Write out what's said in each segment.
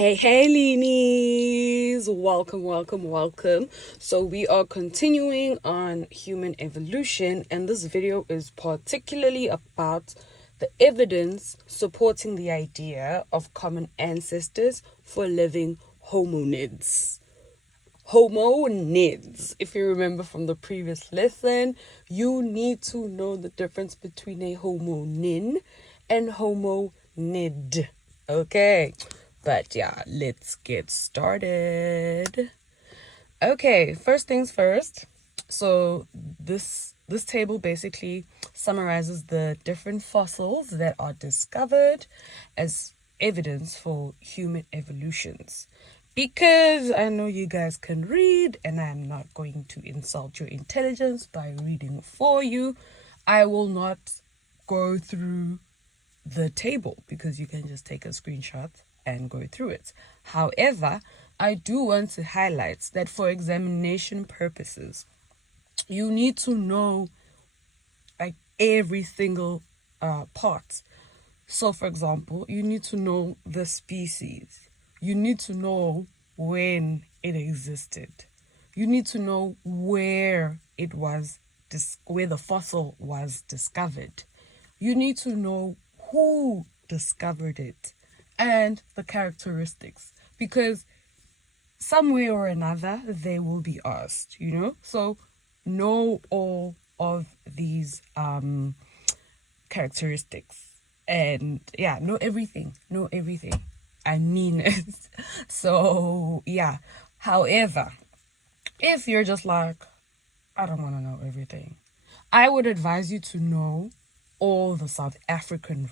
Hey, Leanies! Welcome. So, we are continuing on human evolution, and this video is particularly about the evidence supporting the idea of common ancestors for living hominids. Hominids. If you remember from the previous lesson, you need to know the difference between a hominin and homonid. Okay, but yeah, let's get started. Okay, first things first. So this table basically summarizes the different fossils that are discovered as evidence for human evolutions. Because I know you guys can read, and I'm not going to insult your intelligence by reading for you, I will not go through the table because you can just take a screenshot and go through it. However, I do want to highlight that for examination purposes, you need to know like every single part. So, for example, you need to know the species. You need to know when it existed. You need to know where it was, where the fossil was discovered. You need to know who discovered it and the characteristics, because some way or another they will be asked. So know all of these characteristics, and yeah, know everything. I mean it. So yeah, however, if you're just like, I don't want to know everything, I would advise you to know all the South African,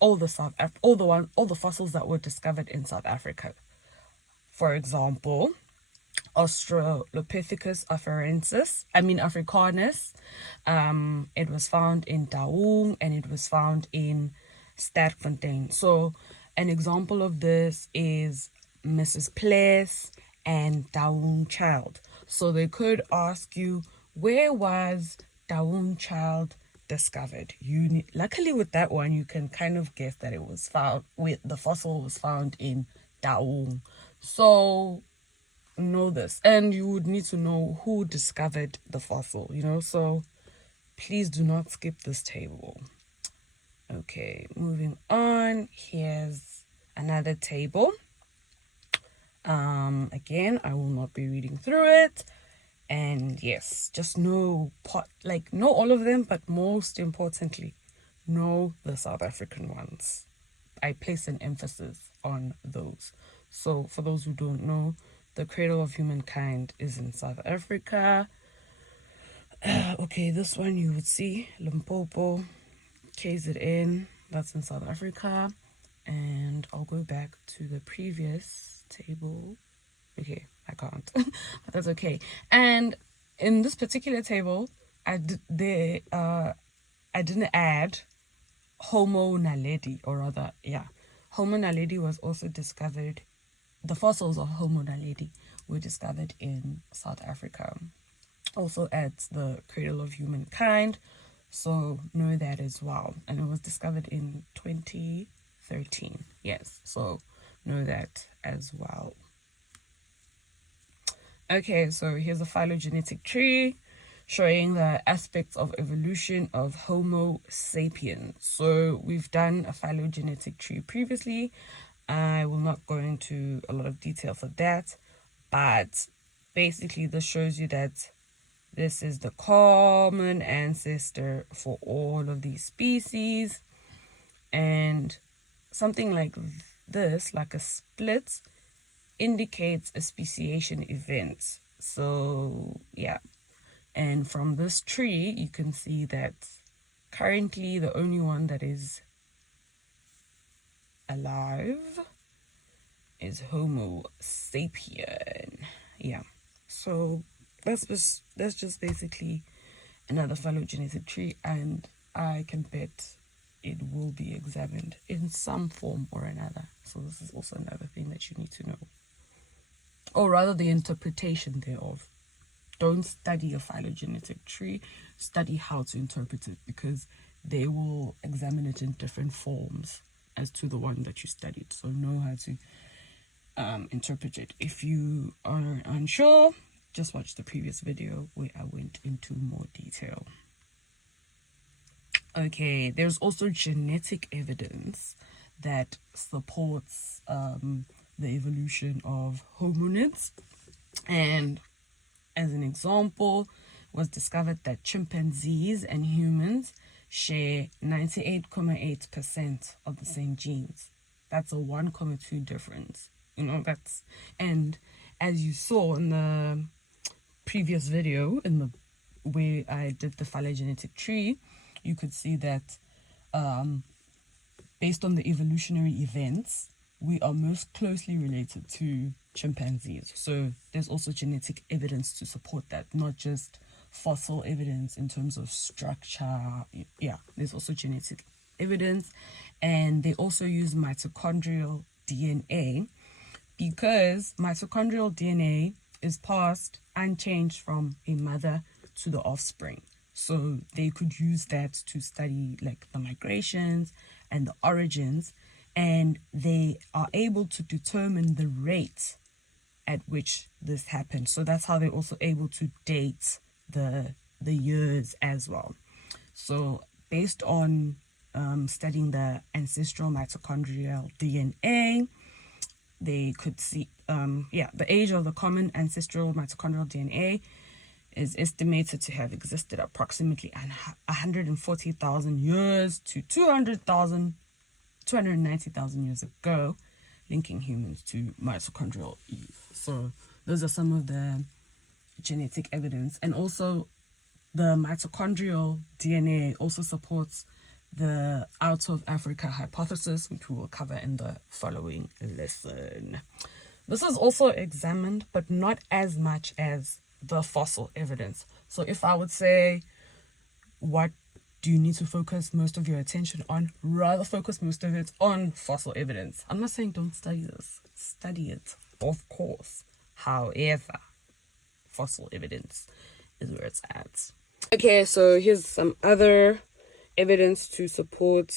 all the fossils that were discovered in South Africa. For example, Australopithecus africanus. It was found in Daung and it was found in Sterkfontein. So an example of this is Mrs. Place and Daung Child. So they could ask you, where was Daung Child discovered? Luckily with that one, you can kind of guess that it was found with the fossil was found in Daung. So know this, and you would need to know who discovered the fossil, so please do not skip this table. Okay, moving on, here's another table. Again, I will not be reading through it, and yes, just know all of them, but most importantly, know the South African ones. I place an emphasis on those. So for those who don't know, the cradle of humankind is in South Africa. Okay, this one you would see Limpopo, KZN, that's in South Africa. And I'll go back to the previous table. Okay, I can't, but that's okay. And in this particular table, I didn't add Homo naledi, or rather, yeah, Homo naledi was also discovered. The fossils of Homo naledi were discovered in South Africa, also at the cradle of humankind. So know that as well. And it was discovered in 2013. Yes, so know that as well. Okay, so here's a phylogenetic tree showing the aspects of evolution of Homo sapiens. So we've done a phylogenetic tree previously. I will not go into a lot of detail for that, but basically this shows you that this is the common ancestor for all of these species, and something like this, like a split, indicates a speciation event. So yeah, and from this tree you can see that currently the only one that is alive is Homo sapien. Yeah, so that's just basically another phylogenetic tree, and I can bet it will be examined in some form or another. So this is also another thing that you need to know, or rather the interpretation thereof. Don't study a phylogenetic tree, study how to interpret it, because they will examine it in different forms as to the one that you studied. So know how to interpret it. If you are unsure, just watch the previous video where I went into more detail. Okay, there's also genetic evidence that supports the evolution of hominids. And as an example, it was discovered that chimpanzees and humans share 98.8% of the same genes. That's a 1.2 difference. And as you saw in the previous video, where I did the phylogenetic tree, you could see that based on the evolutionary events, we are most closely related to chimpanzees. So there's also genetic evidence to support that, not just fossil evidence in terms of structure. Yeah, there's also genetic evidence. And they also use mitochondrial DNA, because mitochondrial DNA is passed unchanged from a mother to the offspring. So they could use that to study like the migrations and the origins, and they are able to determine the rate at which this happened. So that's how they're also able to date the years as well. So based on studying the ancestral mitochondrial DNA, they could see the age of the common ancestral mitochondrial DNA is estimated to have existed approximately 140,000 years to 290,000 years ago, linking humans to mitochondrial Eve. So those are some of the genetic evidence. And also the mitochondrial DNA also supports the out of Africa hypothesis, which we will cover in the following lesson. This is also examined, but not as much as the fossil evidence. So if I would say, what do you need to focus most of your attention on? Rather focus most of it on fossil evidence. I'm not saying don't study this. Study it, of course. However, fossil evidence is where it's at. Okay, so here's some other evidence to support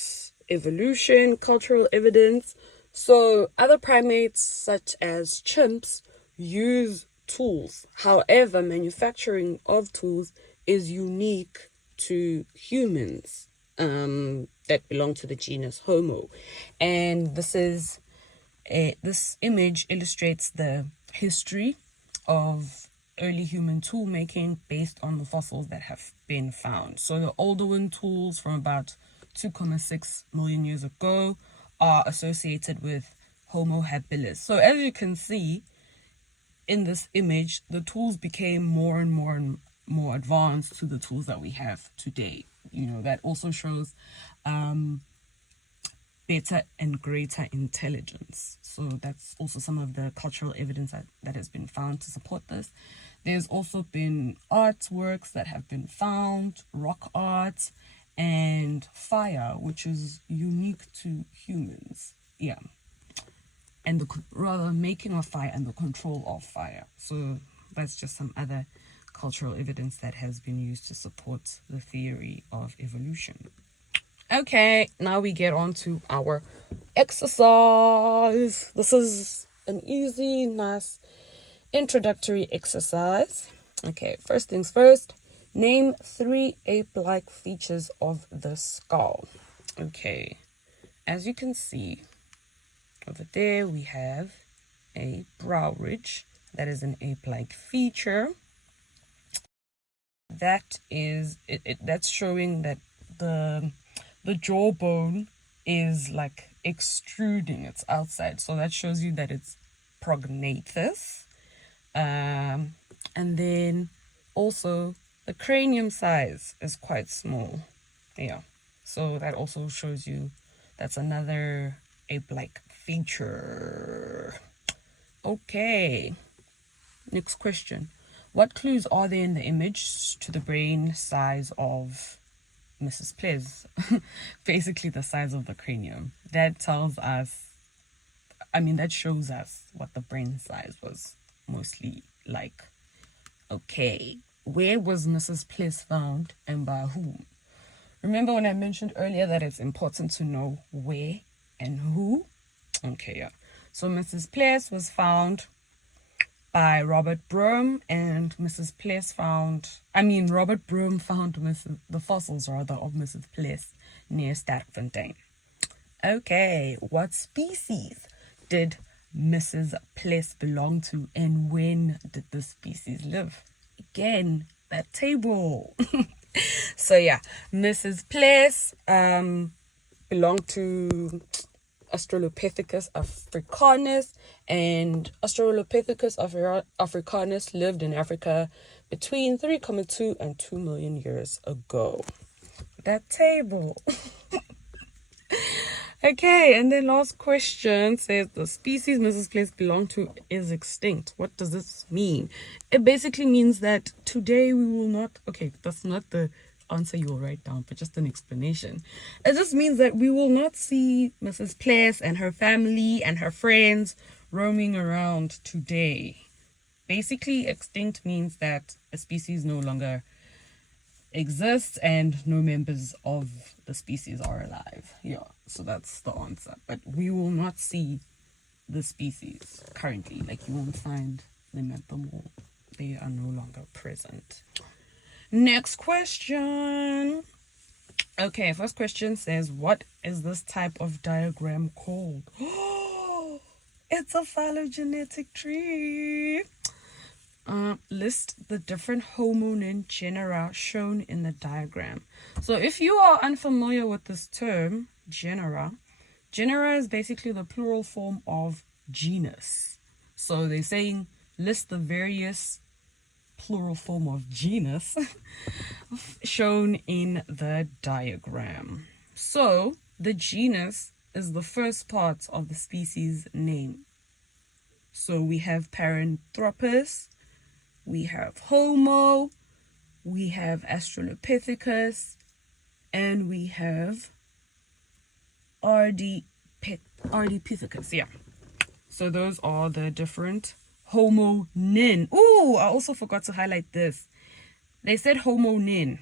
evolution, cultural evidence. So other primates such as chimps use tools. However, manufacturing of tools is unique to humans that belong to the genus Homo. And this image illustrates the history of early human tool making based on the fossils that have been found. So the older one tools from about 2.6 million years ago are associated with Homo habilis. So as you can see in this image, the tools became more and more advanced to the tools that we have today. That also shows better and greater intelligence. So that's also some of the cultural evidence that has been found to support this. There's also been artworks that have been found, rock art, and fire, which is unique to humans. Yeah. And rather making of fire and the control of fire. So that's just some other cultural evidence that has been used to support the theory of evolution. Okay, now we get on to our exercise. This is an easy, nice introductory exercise. Okay, first things first, name 3 ape-like features of the skull. Okay, as you can see over there, we have a brow ridge. That is an ape-like feature. That is that's showing that the jawbone is like extruding its outside. So that shows you that it's prognathous. And then also the cranium size is quite small. Yeah. So that also shows you that's another ape-like feature. Okay. Next question. What clues are there in the image to the brain size of Mrs. Ples? Basically the size of the cranium. That tells us, that shows us what the brain size was mostly like. Okay, where was Mrs. Ples found and by whom? Remember when I mentioned earlier that it's important to know where and who? Okay, yeah. So Mrs. Place was found by Robert Broom, and Robert Broom found the fossils rather of Mrs. Place near Sterkfontein. Okay, what species did Mrs. Place belong to, and when did this species live? Again, that table. So yeah, Mrs. Place belonged to Australopithecus africanus, and Australopithecus africanus lived in Africa between 3.2 and 2 million years ago. That table. Okay, and then last question says the species Mrs. Place belonged to is extinct. What does this mean? It basically means that today we will not... Okay, that's not the answer you will write down, but just an explanation. It just means that we will not see Mrs. Place and her family and her friends roaming around today. Basically, extinct means that a species no longer exists and no members of the species are alive. Yeah, so that's the answer. But we will not see the species currently. Like, you won't find them at the mall. They are no longer present. Next question. Okay, first question says, what is this type of diagram called? Oh, it's a phylogenetic tree. List the different hominin genera shown in the diagram. So if you are unfamiliar with this term, genera is basically the plural form of genus. So they're saying list the various plural form of genus shown in the diagram. So the genus is the first part of the species name. So we have Paranthropus, we have Homo, we have Australopithecus, and we have Ardipithecus. Yeah. So those are the different hominin. Oh, I also forgot to highlight this. They said hominin.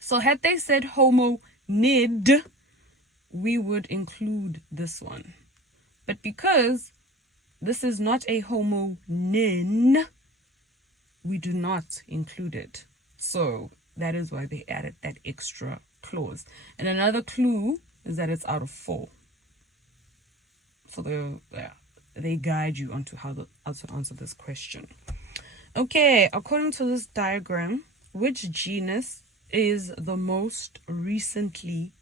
So had they said homonid, we would include this one. But because this is not a homonin, we do not include it. So that is why they added that extra clause. And another clue is that it's out of 4. So they guide you onto how to answer this question. Okay, according to this diagram, which genus is the most recently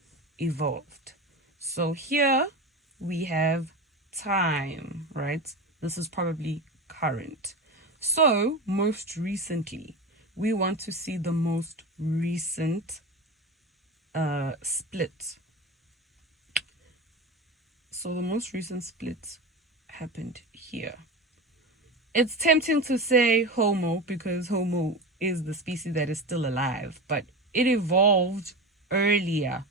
evolved? So here we have time, right? This is probably current. So most recently, we want to see the most recent split. So the most recent split happened here. It's tempting to say Homo because Homo is the species that is still alive, but it evolved earlier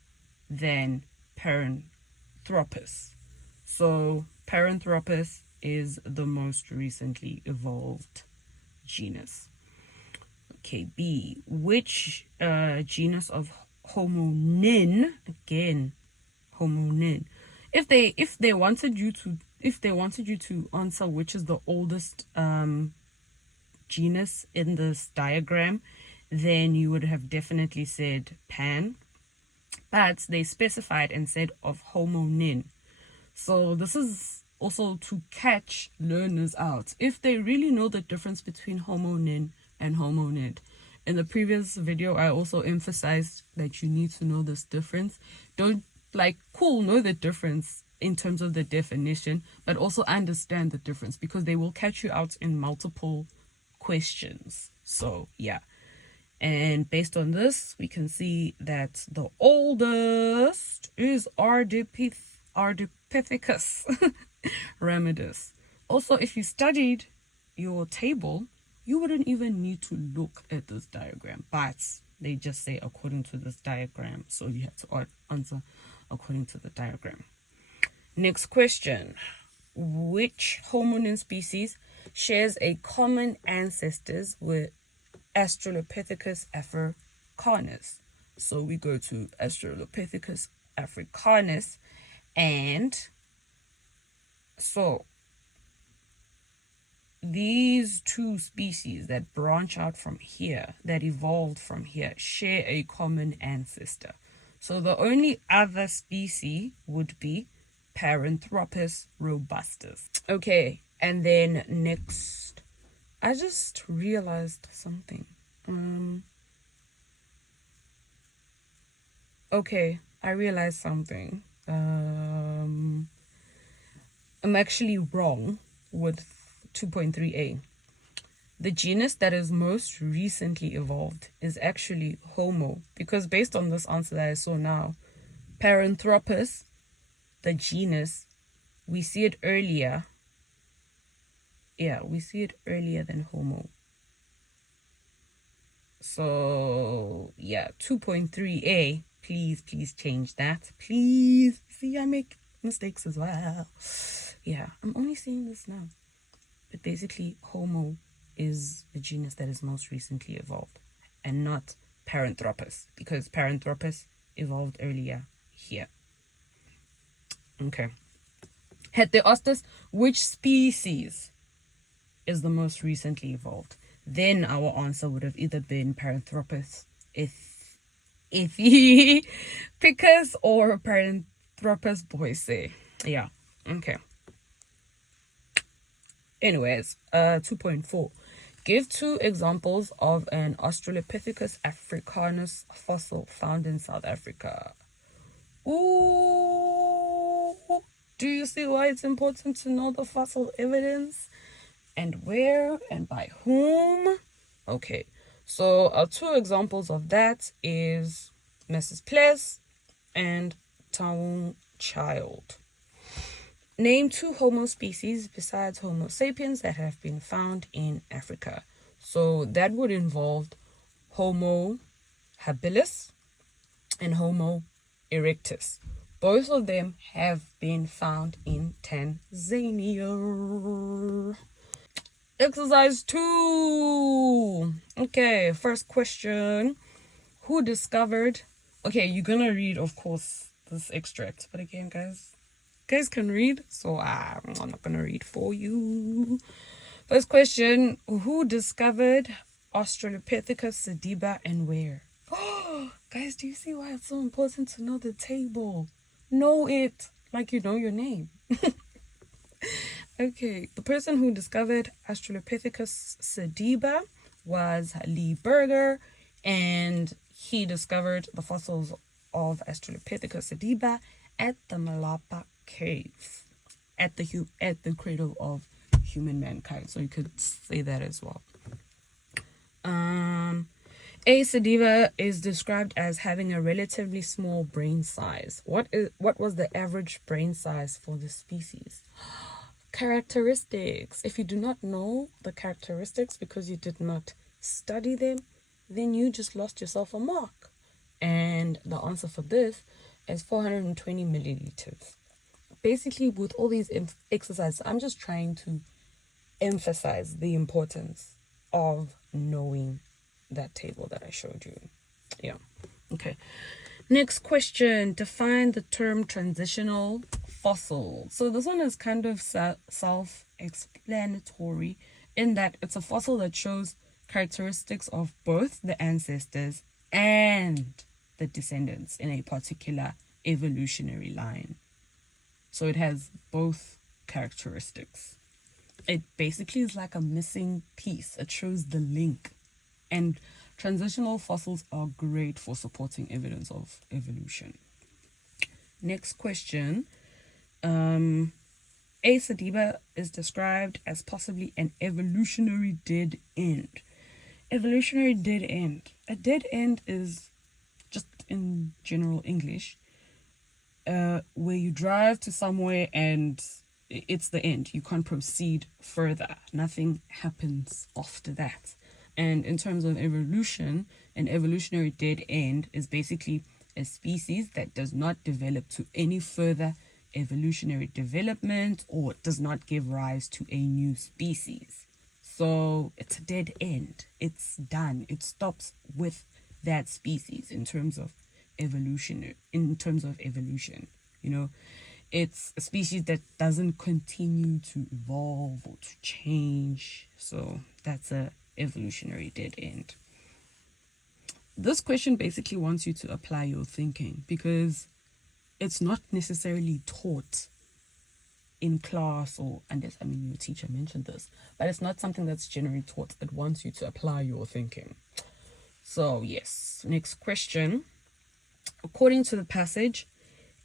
than Paranthropus. So Paranthropus is the most recently evolved genus. Okay, B. Which genus of hominin, again, hominin. If they wanted you to answer which is the oldest genus in this diagram, then you would have definitely said Pan. But they specified and said of hominin. So this is also to catch learners out. If they really know the difference between hominin and homonid. In the previous video, I also emphasized that you need to know this difference. Don't know the difference in terms of the definition, but also understand the difference because they will catch you out in multiple questions. So yeah. And based on this, we can see that the oldest is Ardipithecus ramidus. Also, if you studied your table, you wouldn't even need to look at this diagram, but they just say according to this diagram, so you have to answer according to the diagram. Next question. Which hominin species shares a common ancestors with Australopithecus africanus? So we go to Australopithecus africanus, and So these two species that branch out from here, that evolved from here, share a common ancestor. So the only other species would be Paranthropus robustus. Okay, and then next, I just realized something. Okay, I realized something. I'm actually wrong with 2.3a. The genus that is most recently evolved is actually Homo, because based on this answer that I saw now, Paranthropus, the genus, we see it earlier. Yeah, we see it earlier than Homo. So, yeah, 2.3a, please change that. Please. See, I make mistakes as well. Yeah, I'm only saying this now. But basically, Homo is the genus that is most recently evolved, and not Paranthropus, because Paranthropus evolved earlier here. Okay. Had they asked us which species is the most recently evolved, then our answer would have either been Paranthropus Picus or Paranthropus boise. Yeah. Okay. Anyways, 2.4. Give two examples of an Australopithecus africanus fossil found in South Africa. Ooh, do you see why it's important to know the fossil evidence and where and by whom? Okay, so our two examples of that is Mrs. Ples and Taung Child. Name two Homo species besides Homo sapiens that have been found in Africa. So that would involve Homo habilis and Homo erectus. Both of them have been found in Tanzania. Exercise 2. Okay, first question. Who discovered... Okay, you're gonna read, of course, this extract. But again, guys can read, so I'm not gonna read for you. First question: who discovered Australopithecus sediba and where? Oh, guys, do you see why it's so important to know the table? Know it like you know your name. Okay, the person who discovered Australopithecus sediba was Lee Berger, and he discovered the fossils of Australopithecus sediba at the Malapa Cave, at the cradle of human mankind. So you could say that as well. A sediba is described as having a relatively small brain size. What was the average brain size for the species? Characteristics. If you do not know the characteristics because you did not study them, then you just lost yourself a mark. And the answer for this is 420 milliliters. Basically, with all these exercises, I'm just trying to emphasize the importance of knowing that table that I showed you. Yeah. Okay. Next question. Define the term transitional fossil. So this one is kind of self-explanatory in that it's a fossil that shows characteristics of both the ancestors and the descendants in a particular evolutionary line. So it has both characteristics. It basically is like a missing piece. It shows the link. And transitional fossils are great for supporting evidence of evolution. Next question. A sediba is described as possibly an evolutionary dead end. Evolutionary dead end. A dead end is, just in general English, where you drive to somewhere and it's the end. You can't proceed further. Nothing happens after that. And in terms of evolution, an evolutionary dead end is basically a species that does not develop to any further evolutionary development or does not give rise to a new species. So it's a dead end. It's done. It stops with that species in terms of evolution. You know, it's a species that doesn't continue to evolve or to change. So that's a evolutionary dead end. This question basically wants you to apply your thinking, because it's not necessarily taught in class, or unless, I mean, your teacher mentioned this, but it's not something that's generally taught. It wants you to apply your thinking. So yes, next question. According to the passage,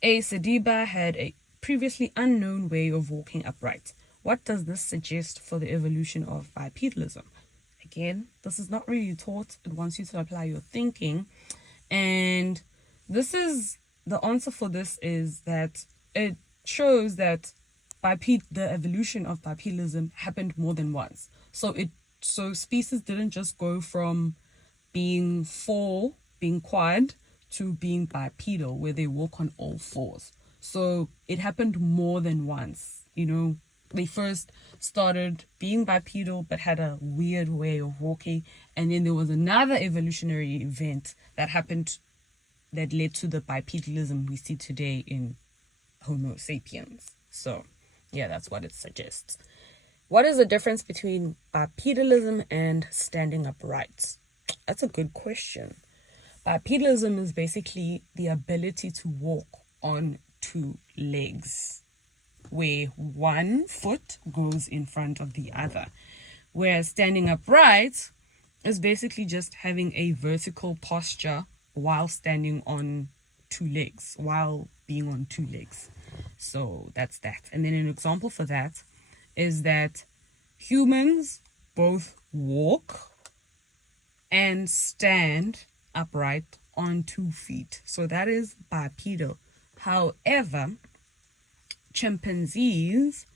A. Sediba had a previously unknown way of walking upright. What does this suggest for the evolution of bipedalism? Again, this is not really taught. It wants you to apply your thinking. And this is, the answer for this is that it shows that the evolution of bipedalism happened more than once. So species didn't just go from being quad, to being bipedal, where they walk on all fours. So it happened more than once. They first started being bipedal but had a weird way of walking, and then there was another evolutionary event that happened that led to the bipedalism we see today in Homo sapiens. So yeah, that's what it suggests. What is the difference between bipedalism and standing upright? That's a good question. Bipedalism is basically the ability to walk on two legs, where one foot goes in front of the other. Whereas standing upright is basically just having a vertical posture while standing on two legs, while being on two legs. So that's that. And then an example for that is that humans both walk and stand upright on 2 feet. So that is bipedal. However, chimpanzees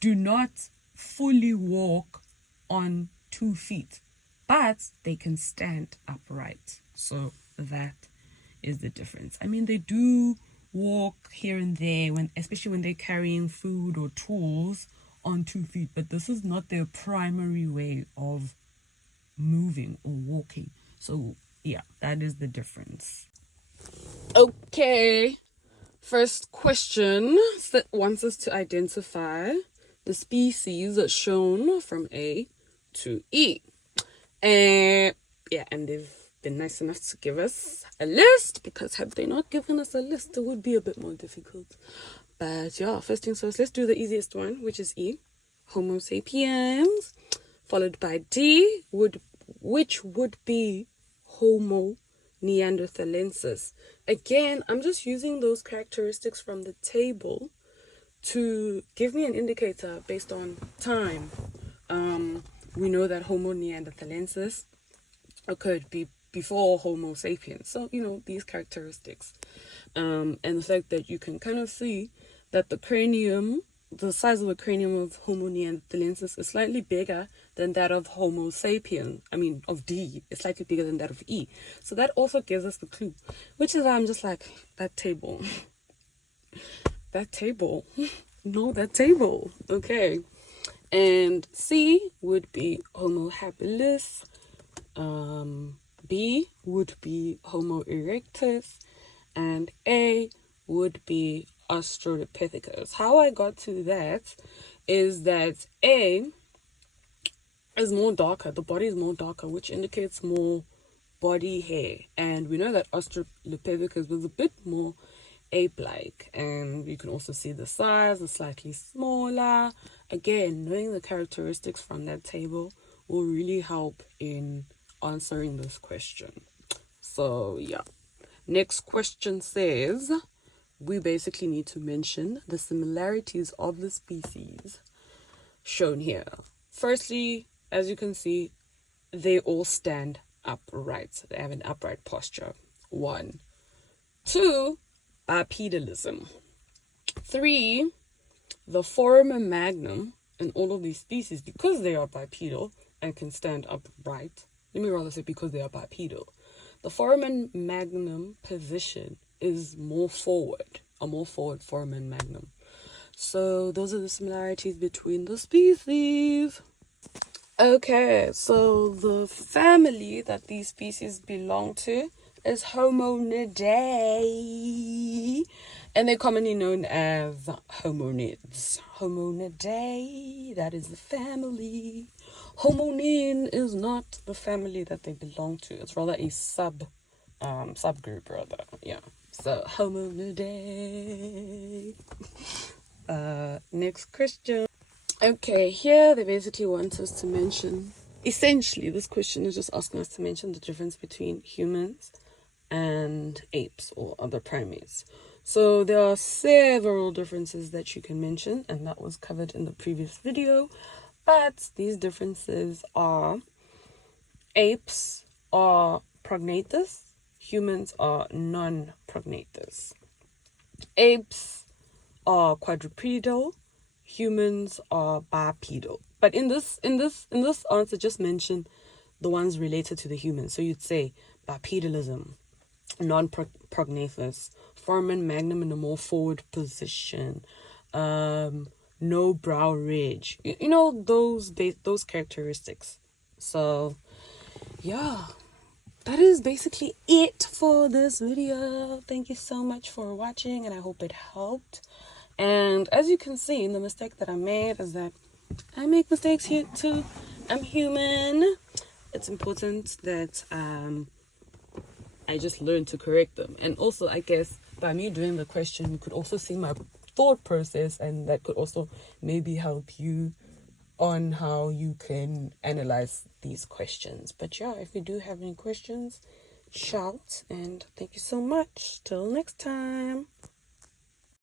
do not fully walk on 2 feet, but they can stand upright. So that is the difference. I mean, they do walk here and there, especially when they're carrying food or tools on 2 feet, but this is not their primary way of moving or walking. So yeah, that is the difference. Okay, first question that wants us to identify the species shown from A to E. And they've been nice enough to give us a list, because had they not given us a list, it would be a bit more difficult. But yeah, first things first, let's do the easiest one, which is E, Homo sapiens, followed by D, which would be Homo neanderthalensis. Again, I'm just using those characteristics from the table to give me an indicator based on time. We know that Homo neanderthalensis occurred before Homo sapiens. So, these characteristics. And the fact that you can kind of see that the size of the cranium of Homo neanderthalensis is slightly bigger than that of Homo sapiens. Of D, is slightly bigger than that of E. So that also gives us the clue, which is why I'm just like, that table. That table. No, that table. Okay. And C would be Homo habilis. B would be Homo erectus. And A would be Australopithecus. How I got to that is that A is more darker. The body is more darker, which indicates more body hair. And we know that Australopithecus was a bit more ape-like, and you can also see the size is slightly smaller. Again, knowing the characteristics from that table will really help in answering this question. So yeah, next question says we basically need to mention the similarities of the species shown here. Firstly, as you can see, they all stand upright. They have an upright posture. 1. 2, bipedalism. 3, the foramen magnum in all of these species, because they are bipedal and can stand upright. Let me rather say because they are bipedal. The foramen magnum position is more forward, a more forward foramen magnum. So those are the similarities between the species. Okay, so the family that these species belong to is Hominidae. And they're commonly known as hominids. Hominidae, that is the family. Hominin is not the family that they belong to. It's rather a subgroup rather. Yeah. So hominidae. Next question. Okay, here they basically want us to mention, essentially this question is just asking us to mention the difference between humans and apes or other primates. So there are several differences that you can mention, and that was covered in the previous video. But these differences are: apes are prognathous, humans are non-prognathous. Apes are quadrupedal, humans are bipedal. But in this answer, just mention the ones related to the humans. So you'd say bipedalism, non-prognathous, foramen magnum in a more forward position, no brow ridge. You know those characteristics. So yeah, that is basically it for this video. Thank you so much for watching, and I hope it helped. And as you can see, the mistake that I made is that I make mistakes here too. I'm human. It's important that I just learn to correct them. And also, I guess by me doing the question, you could also see my thought process, and that could also maybe help you on how you can analyze these questions. But yeah, if you do have any questions, shout. And thank you so much. Till next time.